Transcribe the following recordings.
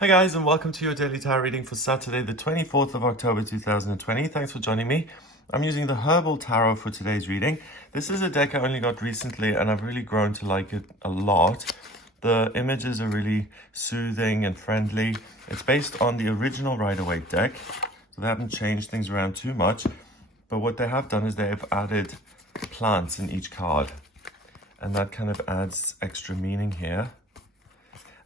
Hi guys, and welcome to your daily tarot reading for Saturday the 24th of October 2020. Thanks for joining me. I'm using the Herbal Tarot for today's reading. This is a deck I only got recently and I've really grown to like it a lot. The images are really soothing and friendly. It's based on the original Rider-Waite deck, so they haven't changed things around too much. But what they have done is they have added plants in each card, and that kind of adds extra meaning here.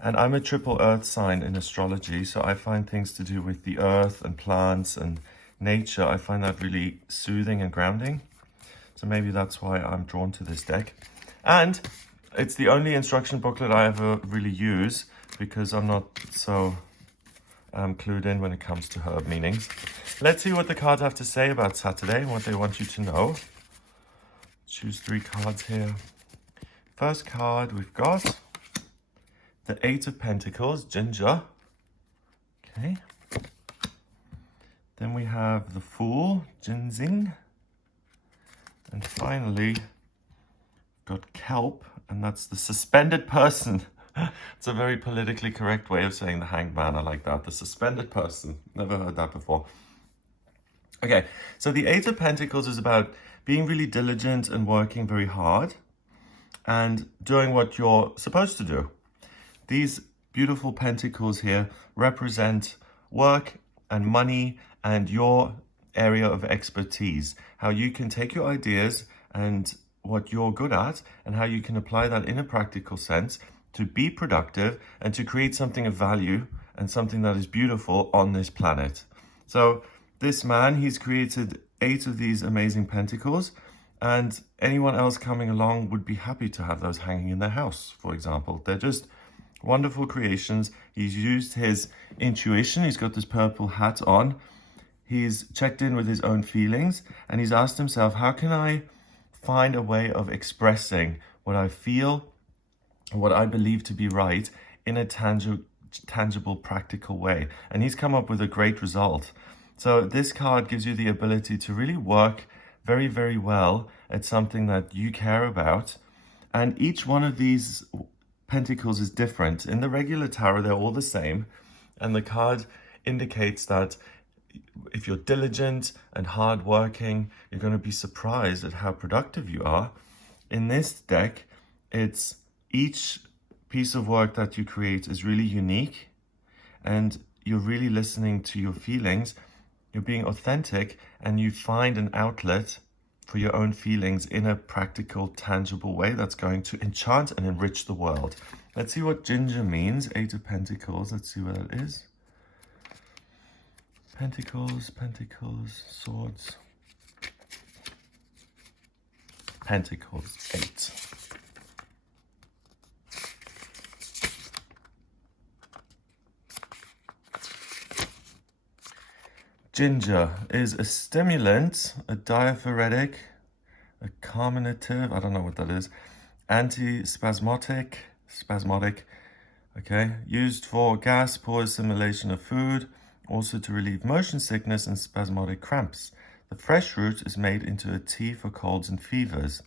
And I'm a triple earth sign in astrology, so I find things to do with the earth and plants and nature, I find that really soothing and grounding. So maybe that's why I'm drawn to this deck. And it's the only instruction booklet I ever really use because I'm not so clued in when it comes to herb meanings. Let's see what the cards have to say about Saturday and what they want you to know. Choose 3 cards here. First card we've got the 8 of Pentacles, Ginger. Okay. Then we have the Fool, Ginseng. And finally, got Kelp, and that's the suspended person. It's a very politically correct way of saying the Hanged Man. I like that. The suspended person. Never heard that before. Okay, so the 8 of Pentacles is about being really diligent and working very hard and doing what you're supposed to do. These beautiful pentacles here represent work and money and your area of expertise, how you can take your ideas and what you're good at and how you can apply that in a practical sense to be productive and to create something of value and something that is beautiful on this planet. So this man, he's created 8 of these amazing pentacles, and anyone else coming along would be happy to have those hanging in their house, for example. They're just wonderful creations. He's used his intuition. He's got this purple hat on. He's checked in with his own feelings and he's asked himself, how can I find a way of expressing what I feel, what I believe to be right in a tangible, practical way? And he's come up with a great result. So this card gives you the ability to really work very, very well at something that you care about. And each one of these pentacles is different. In the regular tarot, they're all the same. And the card indicates that if you're diligent and hardworking, you're going to be surprised at how productive you are. In this deck, it's each piece of work that you create is really unique and you're really listening to your feelings. You're being authentic and you find an outlet for your own feelings in a practical, tangible way that's going to enchant and enrich the world. Let's see what Ginger means. 8 of Pentacles. Let's see what that is. Pentacles, Pentacles, Swords. Pentacles, 8. Ginger is a stimulant, a diaphoretic, a carminative, I don't know what that is, antispasmodic, spasmodic, okay, used for gas, poor assimilation of food, also to relieve motion sickness and spasmodic cramps. The fresh root is made into a tea for colds and fevers.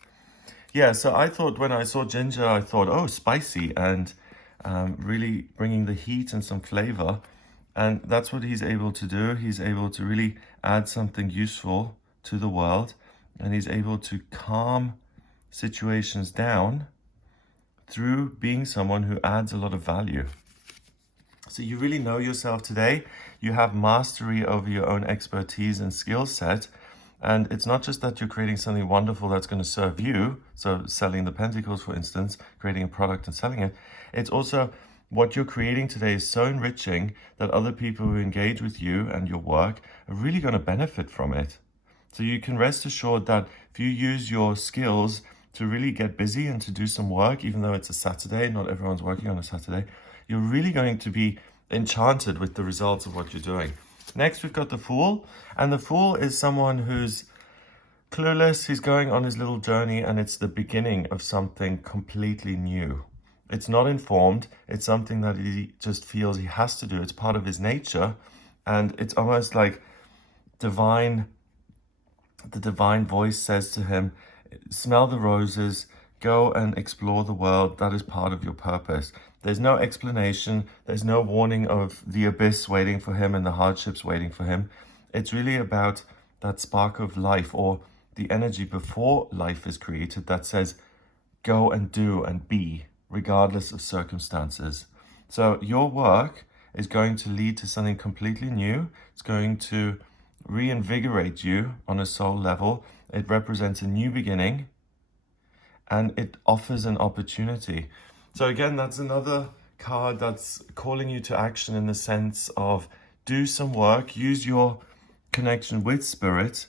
Yeah, so I thought when I saw ginger, I thought, oh, spicy and really bringing the heat and some flavor. And that's what he's able to do. He's able to really add something useful to the world. And he's able to calm situations down through being someone who adds a lot of value. So you really know yourself today. You have mastery over your own expertise and skill set. And it's not just that you're creating something wonderful that's going to serve you. So selling the pentacles, for instance, creating a product and selling it. It's also what you're creating today is so enriching that other people who engage with you and your work are really going to benefit from it. So you can rest assured that if you use your skills to really get busy and to do some work, even though it's a Saturday, not everyone's working on a Saturday, you're really going to be enchanted with the results of what you're doing. Next, we've got the Fool. And the Fool is someone who's clueless. He's going on his little journey and it's the beginning of something completely new. It's not informed. It's something that he just feels he has to do. It's part of his nature. And it's almost like the divine voice says to him, smell the roses, go and explore the world. That is part of your purpose. There's no explanation. There's no warning of the abyss waiting for him and the hardships waiting for him. It's really about that spark of life, or the energy before life is created, that says, go and do and be, regardless of circumstances. So your work is going to lead to something completely new. It's going to reinvigorate you on a soul level. It represents a new beginning, and it offers an opportunity. So again, that's another card that's calling you to action, in the sense of do some work, use your connection with spirit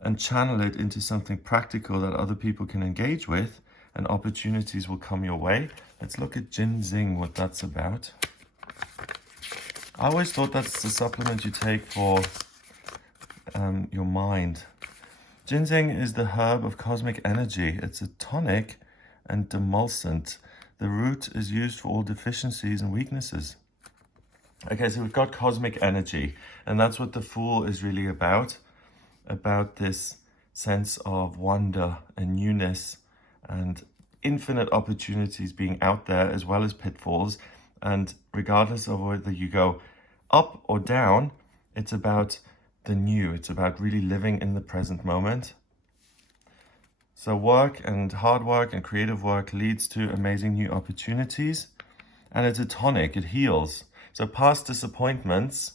and channel it into something practical that other people can engage with, and opportunities will come your way. Let's look at ginseng, what that's about. I always thought that's the supplement you take for your mind. Ginseng is the herb of cosmic energy. It's a tonic and demulcent. The root is used for all deficiencies and weaknesses. Okay, so we've got cosmic energy, and that's what the Fool is really about this sense of wonder and newness and infinite opportunities being out there, as well as pitfalls. And regardless of whether you go up or down, it's about the new. It's about really living in the present moment. So work and hard work and creative work leads to amazing new opportunities. And it's a tonic, it heals. So past disappointments,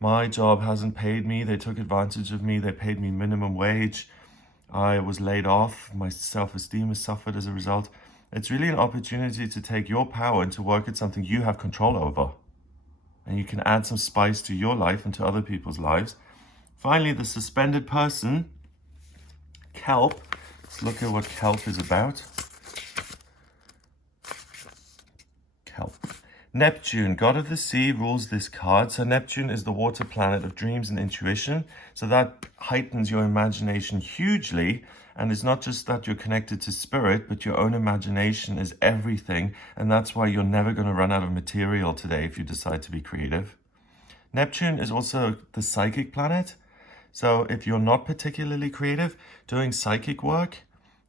my job hasn't paid me, they took advantage of me, they paid me minimum wage, I was laid off, my self-esteem has suffered as a result. It's really an opportunity to take your power and to work at something you have control over. And you can add some spice to your life and to other people's lives. Finally, the suspended person, kelp. Let's look at what kelp is about. Kelp. Neptune, god of the sea, rules this card. So Neptune is the water planet of dreams and intuition. So that heightens your imagination hugely. And it's not just that you're connected to spirit, but your own imagination is everything. And that's why you're never going to run out of material today if you decide to be creative. Neptune is also the psychic planet. So if you're not particularly creative, doing psychic work,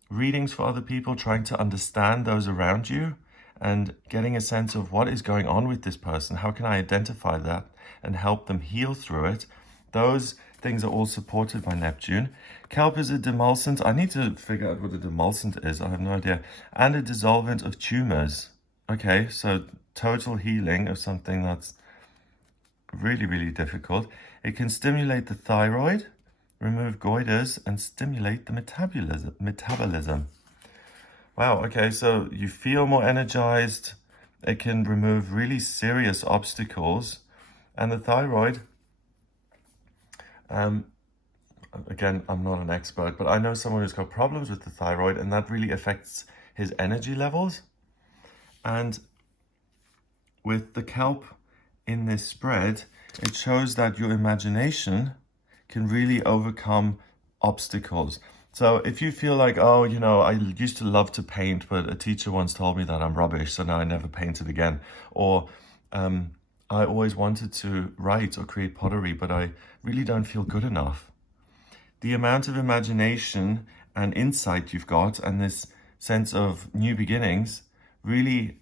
readings for other people, trying to understand those around you, and getting a sense of what is going on with this person, how can I identify that and help them heal through it, those things are all supported by Neptune. Kelp is a demulcent. I need to figure out what a demulcent is. I have no idea. And a dissolvent of tumors. Okay, so total healing of something that's really, really difficult. It can stimulate the thyroid, remove goiters, and stimulate the metabolism. Wow, okay, so you feel more energized. It can remove really serious obstacles. And the thyroid, again, I'm not an expert, but I know someone who's got problems with the thyroid, and that really affects his energy levels. And with the kelp in this spread, it shows that your imagination can really overcome obstacles. So if you feel like, oh, you know, I used to love to paint, but a teacher once told me that I'm rubbish, so now I never painted again. Or I always wanted to write or create pottery, but I really don't feel good enough. The amount of imagination and insight you've got, and this sense of new beginnings, really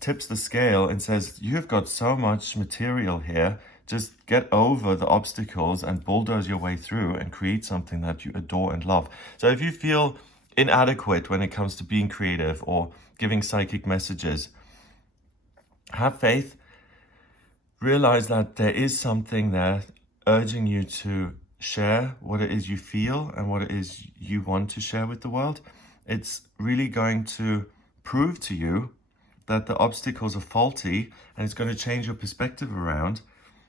tips the scale and says, you've got so much material here. Just get over the obstacles and bulldoze your way through and create something that you adore and love. So if you feel inadequate when it comes to being creative or giving psychic messages, have faith. Realize that there is something there urging you to share what it is you feel and what it is you want to share with the world. It's really going to prove to you that the obstacles are faulty, and it's going to change your perspective around.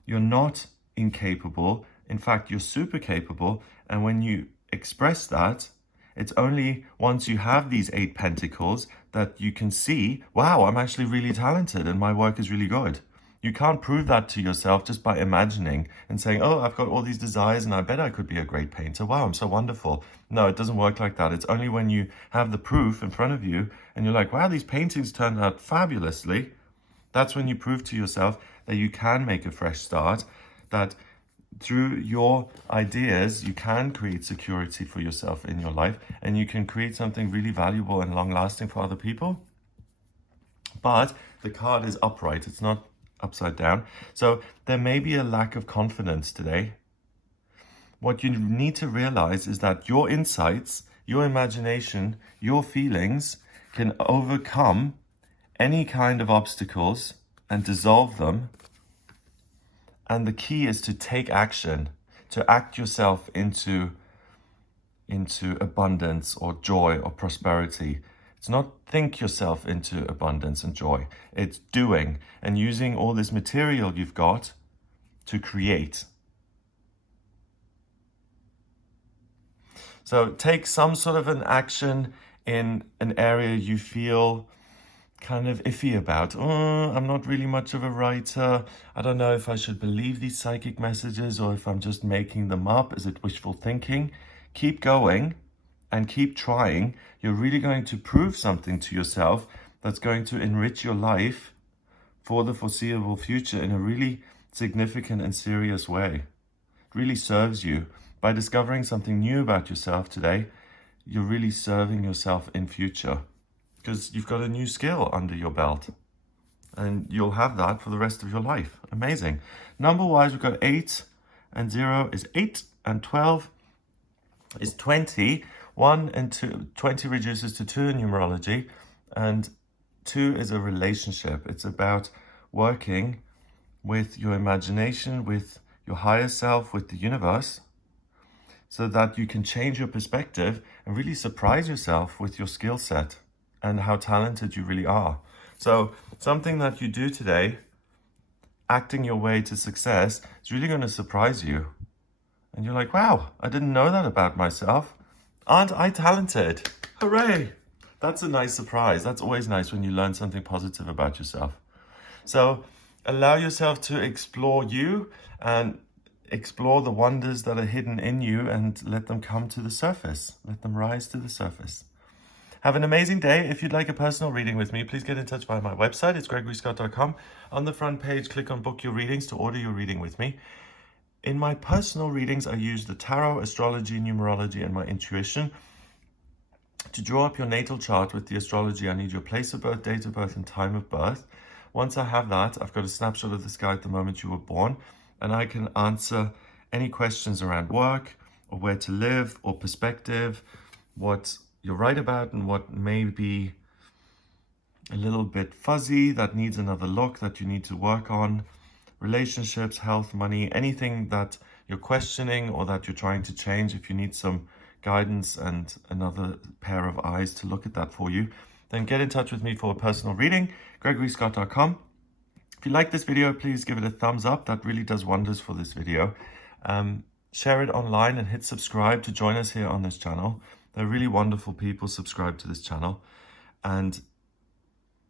You're not incapable. In fact, you're super capable. And when you express that, it's only once you have these 8 pentacles that you can see, wow, I'm actually really talented and my work is really good. You can't prove that to yourself just by imagining and saying, oh, I've got all these desires and I bet I could be a great painter. Wow, I'm so wonderful. No, it doesn't work like that. It's only when you have the proof in front of you and you're like, wow, these paintings turned out fabulously. That's when you prove to yourself that you can make a fresh start, that through your ideas, you can create security for yourself in your life, and you can create something really valuable and long-lasting for other people. But the card is upright, it's not upside down. So there may be a lack of confidence today. What you need to realize is that your insights, your imagination, your feelings can overcome any kind of obstacles and dissolve them. And the key is to take action, to act yourself into abundance or joy or prosperity. It's not think yourself into abundance and joy. It's doing and using all this material you've got to create. So take some sort of an action in an area you feel kind of iffy about. Oh, I'm not really much of a writer. I don't know if I should believe these psychic messages or if I'm just making them up. Is it wishful thinking? Keep going and keep trying. You're really going to prove something to yourself that's going to enrich your life for the foreseeable future in a really significant and serious way. It really serves you. By discovering something new about yourself today, you're really serving yourself in future because you've got a new skill under your belt and you'll have that for the rest of your life. Amazing. Number-wise, we've got 8 and 0 is 8 and 12 is 20. 1 and 2, 20 reduces to 2 in numerology, and 2 is a relationship. It's about working with your imagination, with your higher self, with the universe, so that you can change your perspective and really surprise yourself with your skill set and how talented you really are. So something that you do today, acting your way to success, is really going to surprise you. And you're like, wow, I didn't know that about myself. Aren't I talented? Hooray! That's a nice surprise. That's always nice when you learn something positive about yourself. So allow yourself to explore you and explore the wonders that are hidden in you and let them come to the surface. Let them rise to the surface. Have an amazing day. If you'd like a personal reading with me, please get in touch via my website. It's gregoryscott.com. On the front page, click on Book Your Readings to order your reading with me. In my personal readings, I use the tarot, astrology, numerology, and my intuition. To draw up your natal chart with the astrology, I need your place of birth, date of birth, and time of birth. Once I have that, I've got a snapshot of the sky at the moment you were born, and I can answer any questions around work or where to live or perspective, what you're right about and what may be a little bit fuzzy that needs another look that you need to work on, relationships, health, money, anything that you're questioning or that you're trying to change. If you need some guidance and another pair of eyes to look at that for you, then get in touch with me for a personal reading, gregoryscott.com. If you like this video, please give it a thumbs up. That really does wonders for this video. Share it online and hit subscribe to join us here on this channel. They're really wonderful people subscribe to this channel, and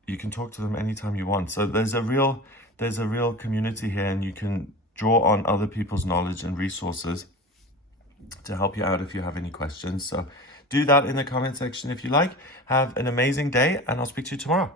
you can talk to them anytime you want. So there's a real community here, and you can draw on other people's knowledge and resources to help you out if you have any questions. So do that in the comment section if you like. Have an amazing day, and I'll speak to you tomorrow.